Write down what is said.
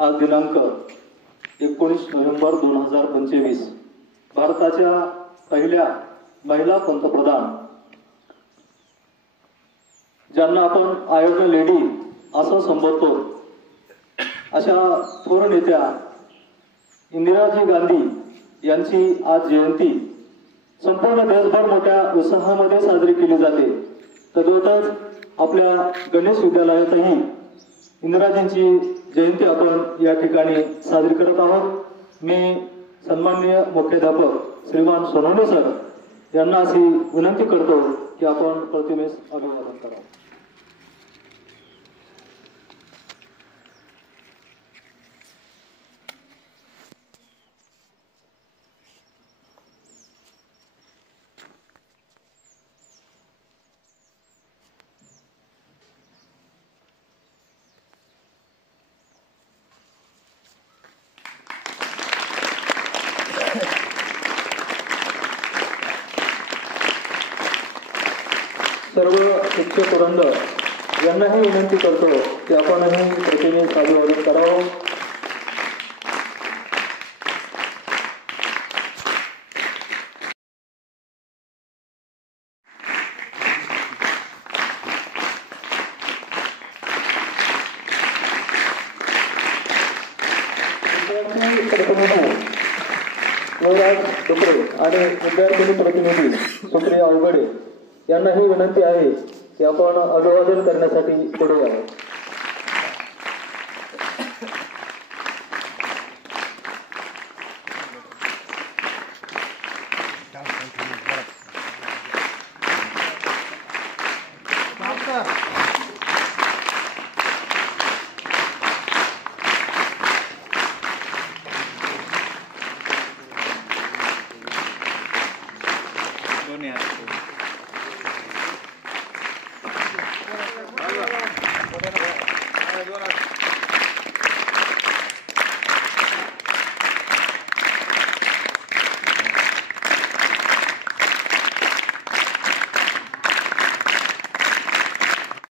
आज दिनांक 19 नोव्हेंबर 2025 भारताच्या पहिल्या महिला पंतप्रधान ज्यांना आपण आयर्न लेडी असं संबोधतो अशा थोर नेत्या इंदिराजी गांधी यांची आज जयंती संपूर्ण देशभर मोठ्या उत्साहामध्ये साजरी केली जाते। तद्वतच आपल्या गणेश विद्यालयातही इंदिराजींची जयंती आपण या ठिकाणी साजरी करत आहोत। मी सन्माननीय मुख्याध्यापक श्रीमान सोनवणे सर यांना अशी विनंती करतो की आपण प्रतिमेस अभिवादन करावे। सर्व शिक्षक वृंद यांनाही विनंती करतो की आपणही प्रतिमेस अभिवादन करावं। युवराज डुकरे आणि विद्यार्थिनी प्रतिनिधी सुप्रिया अवघडे यांनाही विनंती आहे की आपण अभिवादन करण्यासाठी पुढे यावं। दोन्ही हात